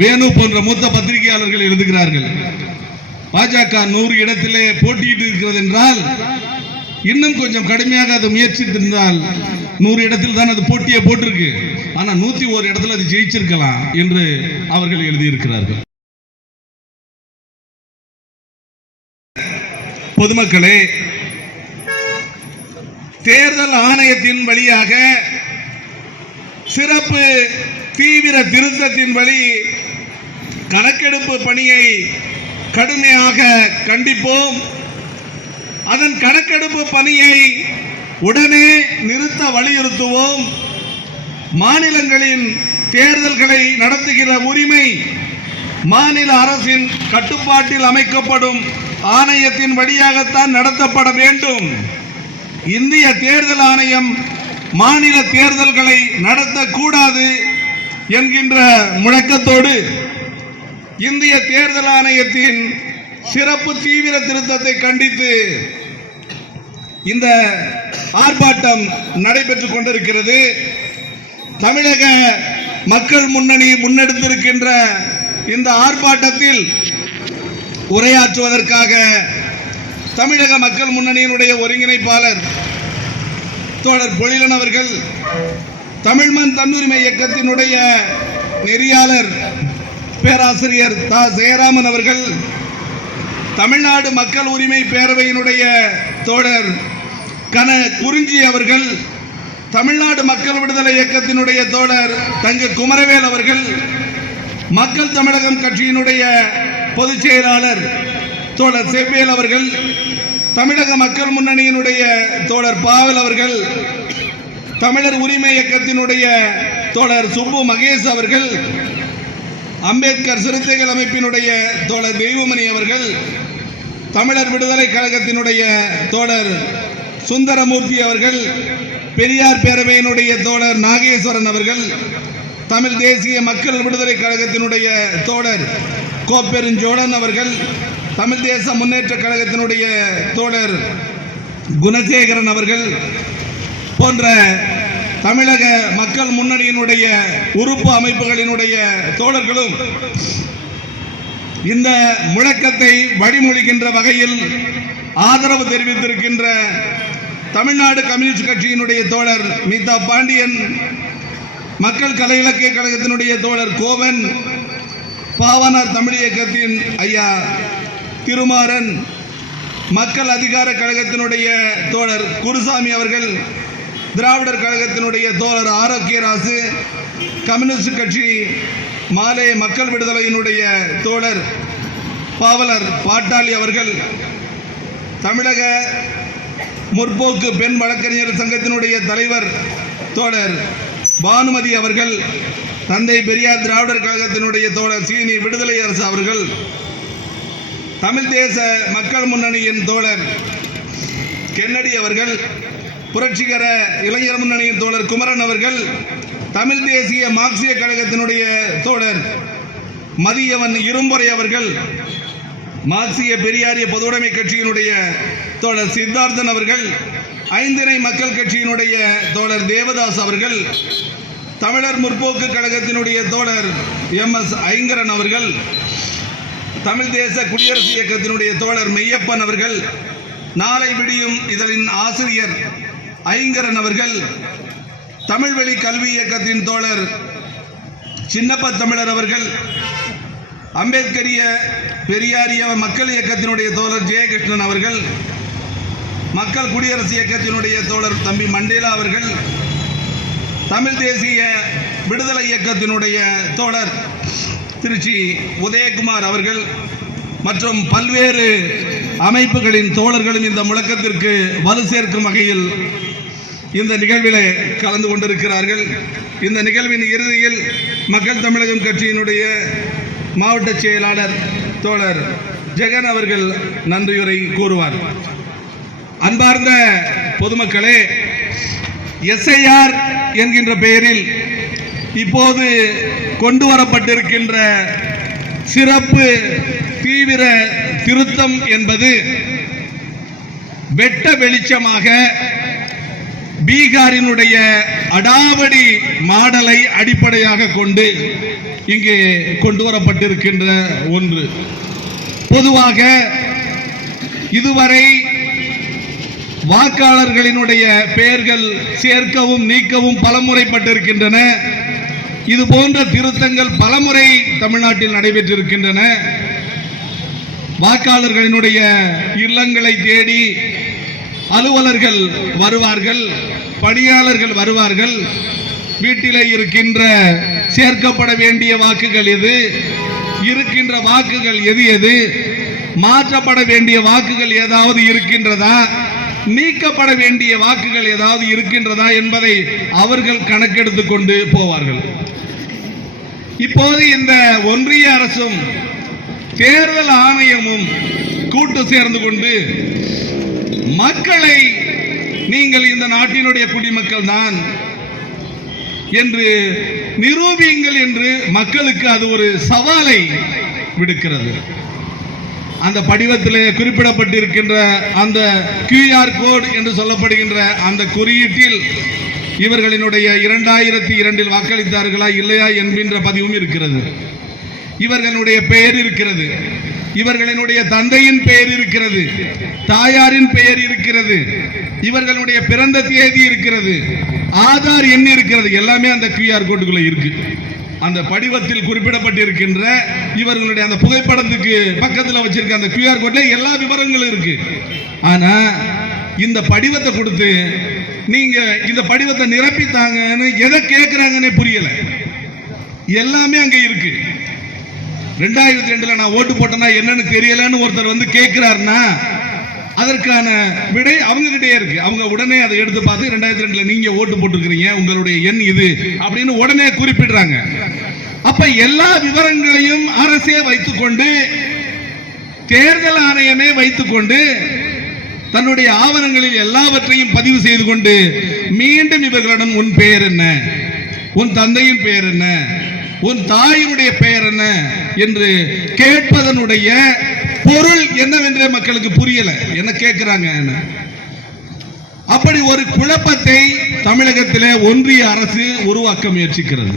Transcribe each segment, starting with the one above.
வேணு போன்ற மூத்த பத்திரிகையாளர்கள் எழுதுகிறார்கள். பாஜக நூறு இடத்திலே போட்டியிட்டு இருக்கிறது என்றால் இன்னும் கொஞ்சம் கடுமையாக அது முயற்சித்திருந்தால் நூறு இடத்தில் தான் அது போட்டியை போட்டிருக்கு. ஆனா நூத்தி ஒரு இடத்துல அது ஜெயிச்சிருக்கலாம் என்று அவர்கள் எழுதியிருக்கிறார்கள். பொதுமக்களே தேர்தல் ஆணையத்தின் வழியாக சிறப்பு தீவிர திருத்தத்தின் வழி கணக்கெடுப்பு பணியை கடுமையாக கண்டிப்போம். அதன் கணக்கெடுப்பு பணியை உடனே நிறுத்த வலியுறுத்துவோம். மாநிலங்களின் தேர்தல்களை நடத்துகிற உரிமை மாநில அரசின் கட்டுப்பாட்டில் அமைக்கப்படும் ஆணையத்தின் வழியாகத்தான் நடத்தப்பட வேண்டும். இந்திய தேர்தல் ஆணையம் மாநில தேர்தல்களை நடத்தக்கூடாது என்கின்ற முழக்கத்தோடு இந்திய தேர்தல் ஆணையத்தின் சிறப்பு தீவிர திருத்தத்தை கண்டித்து இந்த ஆர்ப்பாட்டம் நடைபெற்றுக் கொண்டிருக்கிறது. தமிழக மக்கள் முன்னணி முன்னெடுத்திருக்கின்ற இந்த ஆர்ப்பாட்டத்தில் உரையாற்றுவதற்காக தமிழக மக்கள் முன்னணியினுடைய ஒருங்கிணைப்பாளர் தோழர் பொழிலன் அவர்கள் தமிழ்மண் தன்னுரிமை இயக்கத்தினுடைய நெறியாளர் பேராசிரியர் தா. ஜெயராமன் அவர்கள் தமிழ்நாடு மக்கள் உரிமை பேரவையினுடைய தோழர் கன. குறிஞ்சி அவர்கள் தமிழ்நாடு மக்கள் விடுதலை இயக்கத்தினுடைய தோழர் தங்க. குமரவேல் அவர்கள் மக்கள் தமிழகம் கட்சியினுடைய பொதுச் செயலாளர் தோழர் செவ்வேல் அவர்கள் தமிழக மக்கள் முன்னணியினுடைய தோழர் பாவல் அவர்கள் தமிழர் உரிமை இயக்கத்தினுடைய தோழர் சுப்பு மகேஷ் அவர்கள் அம்பேத்கர் சிறுத்தைகள் அமைப்பினுடைய தோழர் தெய்வமணி அவர்கள் தமிழர் விடுதலை கழகத்தினுடைய தோழர் சுந்தரமூர்த்தி அவர்கள் பெரியார் பேரவையினுடைய தோழர் நாகேஸ்வரன் அவர்கள் தமிழ் தேசிய மக்கள் விடுதலை கழகத்தினுடைய தோழர் கோப்பெருஞ்சோழன் அவர்கள் தமிழ் தேச முன்னேற்ற கழகத்தினுடைய தோழர் குணசேகரன் அவர்கள் போன்ற தமிழக மக்கள் முன்னணியினுடைய உறுப்பு அமைப்புகளினுடைய தோழர்களும் இந்த முழக்கத்தை வழிமொழிகின்ற வகையில் ஆதரவு தெரிவித்திருக்கின்ற தமிழ்நாடு கம்யூனிஸ்ட் கட்சியினுடைய தோழர் மீதா பாண்டியன் மக்கள் கலை இலக்கிய கழகத்தினுடைய தோழர் கோவன் பாவனார் தமிழ் இயக்கத்தின் ஐயா திருமாறன் மக்கள் அதிகார கழகத்தினுடைய தோழர் குருசாமி அவர்கள் திராவிடர் கழகத்தினுடைய தோழர் ஆரோக்கியராசு கம்யூனிஸ்ட் கட்சி மாலை மக்கள் விடுதலையினுடைய தோழர் பாவலர் பாட்டாளி அவர்கள் தமிழக முற்போக்கு பெண் வழக்கறிஞர் சங்கத்தினுடைய தலைவர் தோழர் பானுமதி அவர்கள் தந்தை பெரியார் திராவிடர் கழகத்தினுடைய தோழர் சீனி விடுதலை அரசு அவர்கள் தமிழ் தேச மக்கள் முன்னணியின் தோழர் கென்னடி அவர்கள் புரட்சிகர இளைஞர் முன்னணியின் தோழர் குமரன் அவர்கள் தமிழ் தேசிய மார்க்சிய கழகத்தினுடைய தோழர் மதியவன் இரும்பொறை அவர்கள் மார்க்சிய பெரியாரிய பொதுவுடைமை கட்சியினுடைய தோழர் சித்தார்த்தன் அவர்கள் ஐந்திணை மக்கள் கட்சியினுடைய தோழர் தேவதாஸ் அவர்கள் தமிழர் முற்போக்கு கழகத்தினுடைய தோழர் எம் எஸ் ஐங்கரன் அவர்கள் தமிழ் தேச குடியரசு இயக்கத்தினுடைய தோழர் மெய்யப்பன் அவர்கள் நாளை விடியும் இதழின் ஆசிரியர் ஐங்கரன் அவர்கள் தமிழ்வழி கல்வி இயக்கத்தின் தோழர் சின்னப்ப தமிழர் அவர்கள் அம்பேத்கரிய பெரியாரிய மக்கள் இயக்கத்தினுடைய தோழர் ஜெயகிருஷ்ணன் அவர்கள் மக்கள் குடியரசு இயக்கத்தினுடைய தோழர் தம்பி மண்டேலா அவர்கள் தமிழ் தேசிய விடுதலை இயக்கத்தினுடைய தோழர் திருச்சி உதயகுமார் அவர்கள் மற்றும் பல்வேறு அமைப்புகளின் தோழர்களும் இந்த முழக்கத்திற்கு வலு சேர்க்கும் வகையில் இந்த நிகழ்விலே கலந்து கொண்டிருக்கிறார்கள். இந்த நிகழ்வின் இறுதியில் மக்கள் தமிழகம் கட்சியினுடைய மாவட்ட செயலாளர் தோழர் ஜெகன் அவர்கள் நன்றியுரை கூறுவார். அன்பார்ந்த பொதுமக்களே எஸ்ஐஆர் என்கின்ற பெயரில் இப்போது கொண்டு வரப்பட்டிருக்கின்ற சிறப்பு தீவிர திருத்தம் என்பது வெட்ட வெளிச்சமாக பீகாரினுடைய அடாவடி மாடலை அடிப்படையாக கொண்டு இங்கே கொண்டு வரப்பட்டிருக்கின்ற ஒன்று. பொதுவாக இதுவரை வாக்காளர்களினுடைய பெயர்கள் சேர்க்கவும் நீக்கவும் பலமுறைப்பட்டிருக்கின்றன. இது போன்ற திருத்தங்கள் பலமுறை தமிழ்நாட்டில் நடைபெற்றிருக்கின்றன. வாக்காளர்களினுடைய இல்லங்களை தேடி அலுவலர்கள் வருவார்கள் பணியாளர்கள் வருவார்கள். வீட்டிலே இருக்கின்ற சேர்க்கப்பட வேண்டிய வாக்குகள் எது? இருக்கின்ற வாக்குகள் எது எது? மாற்றப்பட வேண்டிய வாக்குகள் ஏதாவது இருக்கின்றதா? நீக்கப்பட வேண்டிய வாக்குகள் ஏதாவது இருக்கின்றதா என்பதை அவர்கள் கணக்கெடுத்துக் கொண்டு போவார்கள். இப்போது இந்த ஒன்றிய அரசும் தேர்தல் ஆணையமும் கூட்டு சேர்ந்து கொண்டு மக்களை நீங்கள் இந்த நாட்டினுடைய குடிமக்கள் தான் என்று நிரூபியுங்கள் என்று மக்களுக்கு அது ஒரு சவாலை விடுக்கிறது. அந்த படிவத்தில் குறிப்பிடப்பட்டிருக்கின்ற அந்த கியூஆர் கோட் என்று சொல்லப்படுகின்ற அந்த குறியீட்டில் இவர்களினுடைய இரண்டாயிரத்தி இரண்டில் வாக்களித்தார்களா இல்லையா என்கின்ற பதிவும் இருக்கிறது. இவர்களுடைய பெயர் இருக்கிறது. இவர்களினுடைய தந்தையின் பெயர் இருக்கிறது. தாயாரின் பெயர் இருக்கிறது. இவர்களுடைய பிறந்த தேதி இருக்கிறது. ஆதார் எண் இருக்கிறது. எல்லாமே அந்த கியூஆர் கோட்டுக்குள்ள இருக்கு. அந்த படிவத்தில் குறிப்பிடப்பட்டிருக்கின்ற இவர்களுடைய அந்த புகைப்படத்துக்கு பக்கத்தில் வச்சிருக்க அந்த கியூஆர் கோட்ல எல்லா விவரங்களும் இருக்கு. ஆனா இந்த படிவத்தை கொடுத்து நீங்க இந்த படிவத்தை நிரப்பித்தாங்கன்னு எதை கேட்கிறாங்கன்னே புரியல. எல்லாமே அங்க இருக்கு. ரெண்டாயிரத்தி ரெண்டுல நான் ஓட்டு போட்டேன்னா என்னன்னு தெரியலன்னு ஒருத்தர் வந்து கேட்கிறாருன்னா அதற்கான விடை அவங்க கிட்டே இருக்கு. அவங்க உடனே அதை எடுத்து பார்த்து ரெண்டாயிரத்தி ரெண்டுல நீங்க ஓட்டு போட்டுருக்கிறீங்க உங்களுடைய எண் இது அப்படின்னு உடனே குறிப்பிடுறாங்க. அப்ப எல்லா விவரங்களையும் அரசே வைத்துக்கொண்டு தேர்தல் ஆணையமே வைத்துக்கொண்டு தன்னுடைய ஆவணங்களில் எல்லாவற்றையும் பதிவு செய்து கொண்டு மீண்டும் இவர்களிடம் உன் பெயர் என்ன? உன் தந்தையின் பெயர் என்ன? உன் தாயினுடைய பெயர் என்ன? என்று கேட்பதனுடைய பொருள் என்னவென்றே மக்களுக்கு புரியல. என்ன கேட்கிறாங்க அப்படி ஒரு குழப்பத்தை தமிழகத்திலே ஒன்றிய அரசு உருவாக்க முயற்சிக்கிறது.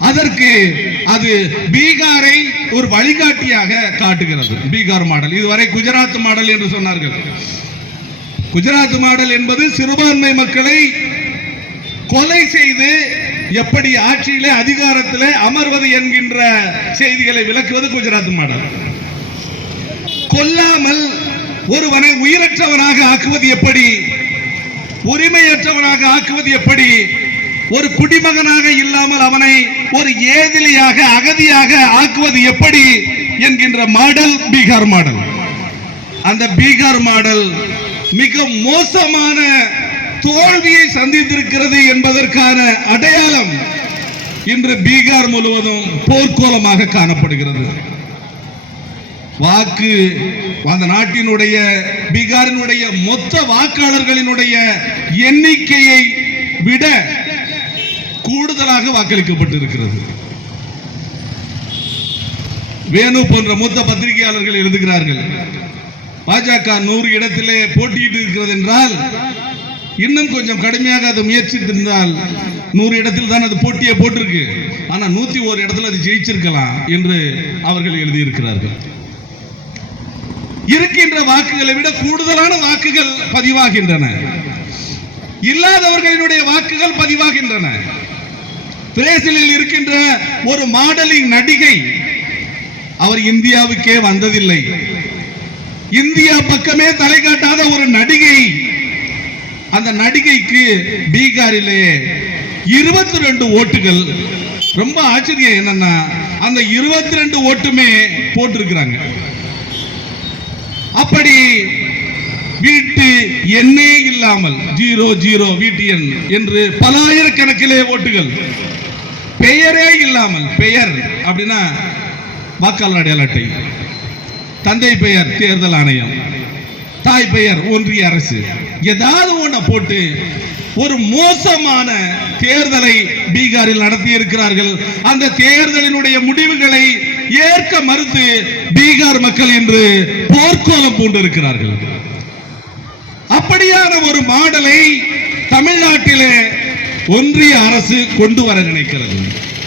அதற்கு அது பீகாரை ஒரு வழிகாட்டியாக காட்டுகிறது. பீகார் மாடல். இதுவரை குஜராத் மாடல் என்று சொன்னார்கள். குஜராத் மாடல் என்பது சிறுபான்மை மக்களை கொலை செய்து எப்படி ஆட்சியிலே அதிகாரத்திலே அமர்வது என்கின்ற செய்திகளை விளக்குவது குஜராத் மாடல். கொல்லாமல் ஒருவனை உயிரற்றவனாக ஆக்குவது எப்படி? உரிமையற்றவனாக ஆக்குவது எப்படி? ஒரு குடிமகனாக இல்லாமல் அவனை ஒரு ஏதிலியாக அகதியாக ஆக்குவது எப்படி? என்கின்ற மாடல் பீகார் மாடல். அந்த பீகார் மாடல் மிக மோசமான தோல்வியை சந்தித்திருக்கிறது என்பதற்கான அடையாளம் இன்று பீகார் முழுவதும் போர்க்கோலமாக காணப்படுகிறது. வாக்கு அந்த நாட்டினுடைய பீகாரினுடைய மொத்த வாக்காளர்களினுடைய எண்ணிக்கையை விட கூடுதலாக வாக்களிக்கப்பட்டிருக்கிறது. வேணு போன்ற மூத்த பத்திரிகையாளர்கள் எழுதுகிறார்கள் பாஜக நூறு இடத்திலே போட்டியிட்டு இருக்கிறது என்றால் இன்னும் கொஞ்சம் கடுமையாக அதை முயற்சித்திருந்தால் நூறு இடத்தில் தான் அது போட்டியை போட்டிருக்கு. ஆனா நூத்தி ஒரு இடத்துல அது ஜெயிச்சிருக்கலாம் என்று அவர்கள் எழுதியிருக்கிறார்கள். இருக்கின்ற வாக்குகளை விட கூடுதலான வாக்குகள் பதிவாகின்றன. இல்லாதவர்களினுடைய வாக்குகள் பதிவாகின்றன. பிரேசிலில் இருக்கின்ற ஒரு மாடலிங் நடிகை அவர் இந்தியாவுக்கே வந்ததில்லை. இந்தியா பக்கமே தலை காட்டாத ஒரு நடிகை அந்த நடிகைக்கு பீகாரிலே இருபத்தி ரெண்டு ஓட்டுகள். ரொம்ப ஆச்சரியம் என்னன்னா அந்த இருபத்தி ரெண்டு ஓட்டுமே போட்டிருக்கிறாங்க. அப்படி வீட்டு எண்ணே இல்லாமல் ஜீரோ ஜீரோ வீட்டு எண் என்று பலாயிரக்கணக்கிலே ஓட்டுகள். பெயரே இல்லாமல் பெயர் அப்படின்னா வாக்காளர் அடையாள அட்டை. தந்தை பெயர் தேர்தல் ஆணையம். தாய் பெயர் ஒன்றிய அரசு. ஏதாவது ஒன்றை போட்டு ஒரு மோசமான தேர்தலை பீகாரில் நடத்தி இருக்கிறார்கள் அந்த தேர்தலினுடைய முடிவுகளை ஏற்க மறுத்து பீகார் மக்கள் இன்று போர்க்கோலம் பூண்டிருக்கிறார்கள். அப்படியான ஒரு மாடலை தமிழ்நாட்டிலே ஒன்றிய அரசு கொண்டு வர நினைக்கிறது.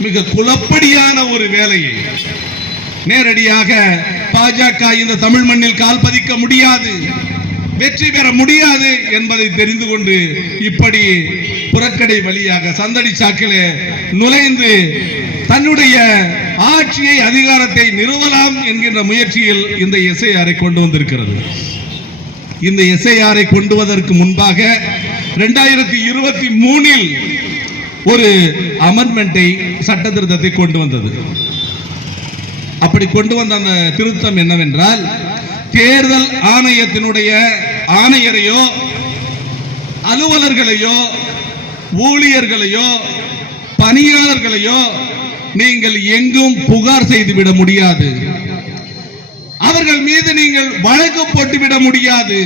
மிக குழப்படியான ஒரு வேலையை. நேரடியாக பாஜக இந்த தமிழ் மண்ணில் கால் பதிக்க முடியாது. வெற்றி பெற முடியாது என்பதை தெரிந்து கொண்டு இப்படி புறக்கடை வழியாக சந்தடி சாக்கிலே நுழைந்து தன்னுடைய ஆட்சியை அதிகாரத்தை நிறுவலாம் என்கின்ற முயற்சியில் இந்த எஸ்ஐஆரை கொண்டு வந்திருக்கிறது. இந்த எஸ்ஐஆரை கொண்டுவதற்கு முன்பாக இரண்டாயிரத்தி இருபத்தி மூணில் ஒரு அமெண்ட்மெண்ட்டை சட்ட திருத்தத்தை கொண்டு வந்தது. அப்படி கொண்டு வந்த அந்த திருத்தம் என்னவென்றால் தேர்தல் ஆணையத்தினுடைய ஆணையரையோ அலுவலர்களையோ ஊழியர்களையோ பணியாளர்களையோ நீங்கள் எங்கும் புகார் செய்துவிட முடியாது. அவர்கள் மீது நீங்கள் வழக்கு போட்டுவிட முடியாது.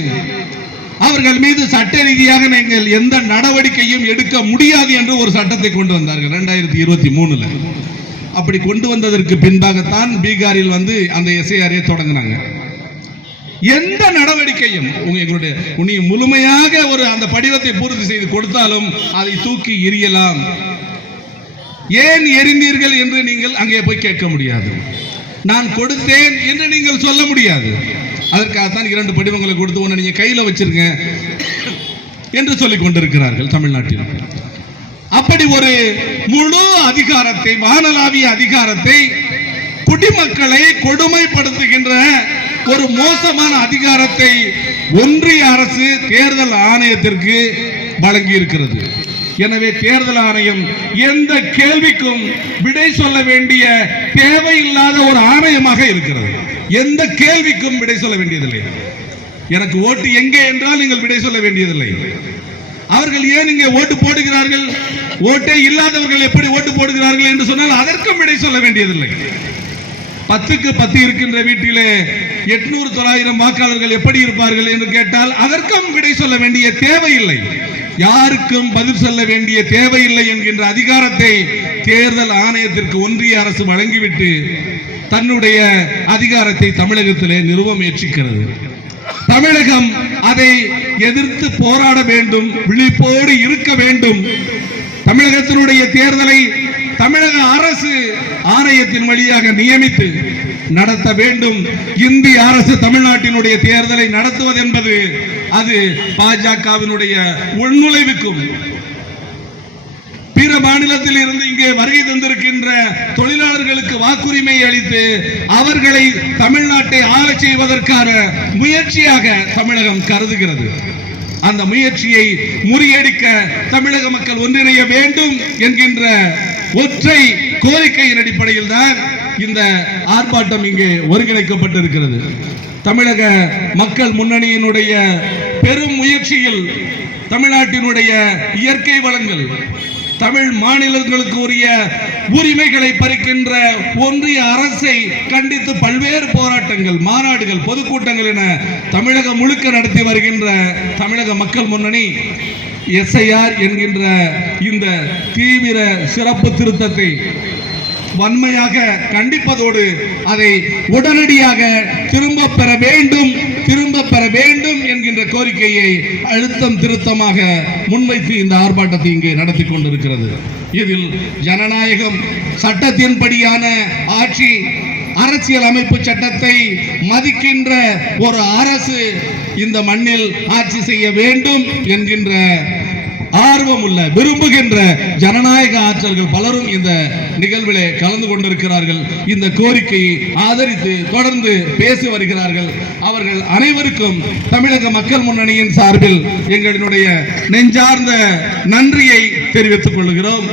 அவர்கள் மீது சட்ட ரீதியாக நீங்கள் எந்த நடவடிக்கையும் எடுக்க முடியாது என்று ஒரு சட்டத்தை கொண்டு வந்தார்கள் இரண்டாயிரத்தி இருபத்தி மூணுல. அப்படி கொண்டு வந்ததற்கு பின்பாகத்தான் பீகாரில் வந்து அந்த எஸ்ஐஆரே தொடங்கினாங்க. எந்த நடவடிக்கையும் உங்க எங்களுடைய நீ முழுமையாக ஒரு அந்த படிவத்தை பூர்த்தி செய்து கொடுத்தாலும் அதை தூக்கி எரியலாம் ஏன் எரிந்தீர்கள் என்று நீங்கள் அங்கே போய் கேட்க முடியாது. நான் கொடுத்தேன் என்று நீங்கள் சொல்ல முடியாது. அதற்காகத்தான் இரண்டு படிவங்களை கொடுத்து ஒன்று நீங்க கையில வச்சிருங்க என்று சொல்லிக் கொண்டிருக்கிறார்கள் தமிழ்நாட்டில். அப்படி ஒரு முழு அதிகாரத்தை வானளாவிய அதிகாரத்தை குடிமக்களை கொடுமைப்படுத்துகின்ற ஒரு மோசமான அதிகாரத்தை ஒன்றிய அரசு தேர்தல் ஆணையத்திற்கு வழங்கி இருக்கிறது எனவே தேர்தல் ஆணையம் எந்த கேள்விக்கும் விடை சொல்ல வேண்டிய தேவையில்லாத ஒரு ஆணையமாக இருக்கிறது. எந்த கேள்விக்கும் விடை சொல்ல வேண்டியதில்லை. எனக்கு ஓட்டு எங்கே என்றால் நீங்கள் விடை சொல்ல வேண்டியதில்லை. அவர்கள் ஏன் இங்கே ஓட்டு போடுகிறார்கள்? ஓட்டே இல்லாதவர்கள் எப்படி ஓட்டு போடுகிறார்கள் என்று சொன்னால் அதற்கும் விடை சொல்ல வேண்டியதில்லை. பத்துக்கு பத்து இருக்கின்ற வீட்டிலே எட்நூறு தொள்ளாயிரம் வாக்காளர்கள் எப்படி இருப்பார்கள் என்று கேட்டால் அதற்கும் விடை சொல்ல வேண்டிய தேவையில்லை. யாருக்கும் பதில் சொல்ல வேண்டிய தேவையில்லை என்கின்ற அதிகாரத்தை தேர்தல் ஆணையத்திற்கு ஒன்றிய அரசு வழங்கிவிட்டு தன்னுடைய அதிகாரத்தை தமிழகத்திலே நிறுவ முயற்சிக்கிறது தமிழகம் அதை எதிர்த்து போராட வேண்டும் விழிப்போடு இருக்க வேண்டும். தமிழகத்தினுடைய தேர்தலை தமிழக அரசு ஆணையத்தின் வழியாக நியமித்து நடத்த வேண்டும். இந்திய அரசு தமிழ்நாட்டினுடைய தேர்தலை நடத்துவது என்பது அது பாஜகவினுடைய உள்நுழைவுக்கும் பிற மாநிலத்தில் இருந்து இங்கே வருகை தந்திருக்கின்ற தொழிலாளர்களுக்கு வாக்குரிமை அளித்து அவர்களை தமிழ்நாட்டை ஆள செய்வதற்கான முயற்சியாக தமிழகம் கருதுகிறது. அந்த முயற்சியை முறியடிக்க தமிழக மக்கள் ஒன்றிணைய வேண்டும் என்கின்ற ஒற்றை கோரிக்கையின் அடிப்படையில் தான் இந்த ஆர்ப்பாட்டம் இங்கே ஒருங்கிணைக்கப்பட்டிருக்கிறது. தமிழக மக்கள் முன்னணியினுடைய பெரும் முயற்சியில் தமிழ்நாட்டினுடைய இயற்கை வளங்கள் தமிழ் மாநிலங்களுக்கு உரிய உரிமைகளை பறிக்கின்ற ஒன்றிய அரசை கண்டித்து பல்வேறு போராட்டங்கள் மாநாடுகள் பொதுக்கூட்டங்கள் என தமிழகம் முழுக்க நடத்தி வருகின்ற தமிழக மக்கள் முன்னணி எஸ்ஐஆர் என்கின்ற இந்த தீவிர சிறப்பு திருத்தத்தை வன்மையாக கண்டிப்பதோடு அதை உடனடியாக திரும்ப பெற வேண்டும் திரும்ப பெற வேண்டும் என்கின்ற கோரிக்கையை அழுத்தம் திருத்தமாக முன்வைத்து இந்த ஆர்ப்பாட்டத்தை இங்கே நடத்தி கொண்டிருக்கிறது. இதில் ஜனநாயகம் சட்டத்தின்படியான ஆட்சி அரசியல் அமைப்பு சட்டத்தை மதிக்கின்ற ஒரு அரசு இந்த மண்ணில் ஆட்சி செய்ய வேண்டும் என்கின்ற ஆர்வம் உள்ள விரும்புகின்ற ஜனநாயக ஆற்றல்கள் பலரும் இந்த நிகழ்விலே கலந்து கொண்டிருக்கிறார்கள். இந்த கோரிக்கையை ஆதரித்து தொடர்ந்து பேசி வருகிறார்கள். அவர்கள் அனைவருக்கும் தமிழக மக்கள் முன்னணியின் சார்பில் எங்களுடைய நெஞ்சார்ந்த நன்றியை தெரிவித்துக் கொள்கிறோம்.